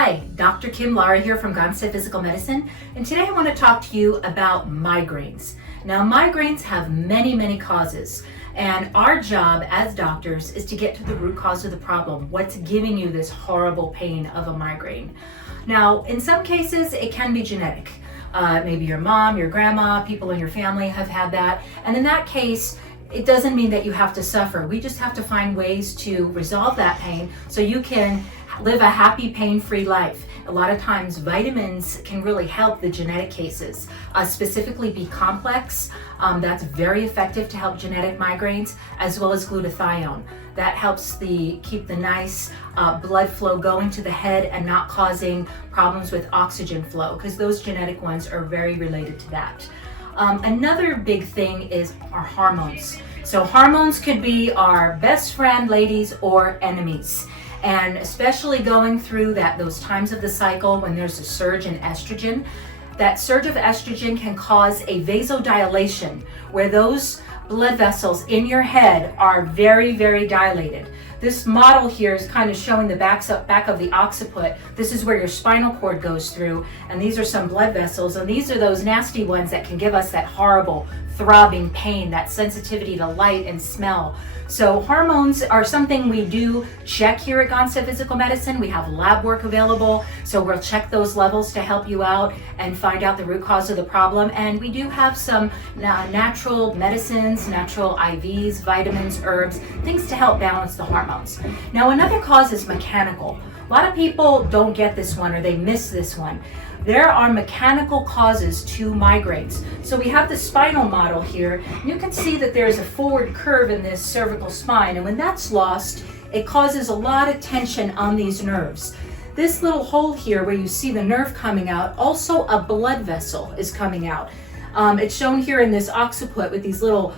Hi, Dr. Kim Lara here from Gonstead Physical Medicine, and today I want to talk to you about migraines. Now, migraines have many causes, and our job as doctors is to get to the root cause of the problem. What's giving you this horrible pain of a migraine? Now, in some cases, it can be genetic. Maybe your mom, your grandma, people in your family have had that, and in that case, it doesn't mean that you have to suffer. We just have to find ways to resolve that pain so you can live a happy, pain-free life. A lot of times vitamins can really help the genetic cases, specifically B complex. That's very effective to help genetic migraines, as well as glutathione. That helps keep the nice blood flow going to the head and not causing problems with oxygen flow, because those genetic ones are very related to that. Another big thing is our hormones. So hormones could be our best friend, ladies, or enemies. And especially going through those times of the cycle when there's a surge in estrogen, that surge of estrogen can cause a vasodilation, where those blood vessels in your head are very dilated. This model here is kind of showing the back of the occiput. This is where your spinal cord goes through, and these are some blood vessels, and these are those nasty ones that can give us that horrible throbbing pain, that sensitivity to light and smell. So hormones are something we do check here at Gonstead Physical Medicine. We have lab work available, so we'll check those levels to help you out and find out the root cause of the problem. And we do have some natural medicines, natural IVs, vitamins, herbs, things to help balance the hormones. Now, another cause is mechanical. A lot of people don't get this one, or they miss this one. There are mechanical causes to migraines. So we have the spinal model here. You can see that there's a forward curve in this cervical spine, and when that's lost, it causes a lot of tension on these nerves. This little hole here where you see the nerve coming out, also a blood vessel is coming out. It's shown here in this occiput with these little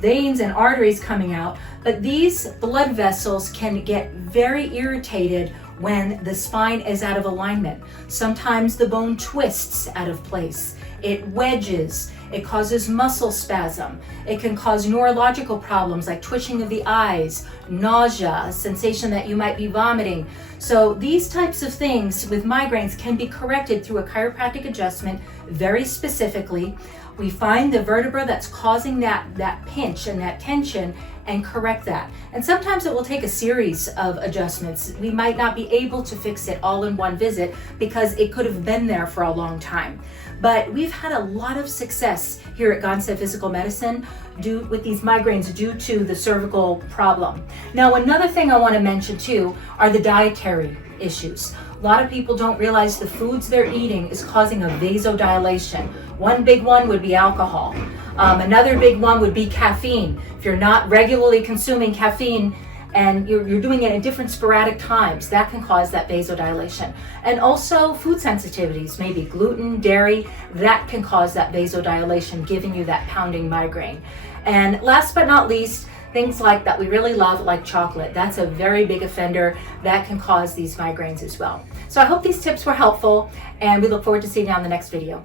veins and arteries coming out, but these blood vessels can get very irritated when the spine is out of alignment. Sometimes the bone twists out of place. It wedges. It causes muscle spasm. It can cause neurological problems like twitching of the eyes, nausea, a sensation that you might be vomiting. So these types of things with migraines can be corrected through a chiropractic adjustment very specifically. We find the vertebra that's causing that pinch and that tension and correct that. And sometimes it will take a series of adjustments. We might not be able to fix it all in one visit because it could have been there for a long time. But we've had a lot of success here at Gonstead Physical Medicine with these migraines due to the cervical problem. Now, another thing I want to mention too are the dietary issues. A lot of people don't realize the foods they're eating is causing a vasodilation. One big one would be alcohol. Another big one would be caffeine. If you're not regularly consuming caffeine and you're doing it at different sporadic times, that can cause that vasodilation. And also food sensitivities, maybe gluten, dairy, that can cause that vasodilation, giving you that pounding migraine. And last but not least, things that we really love, like chocolate. That's a very big offender that can cause these migraines as well. So I hope these tips were helpful, and we look forward to seeing you on the next video.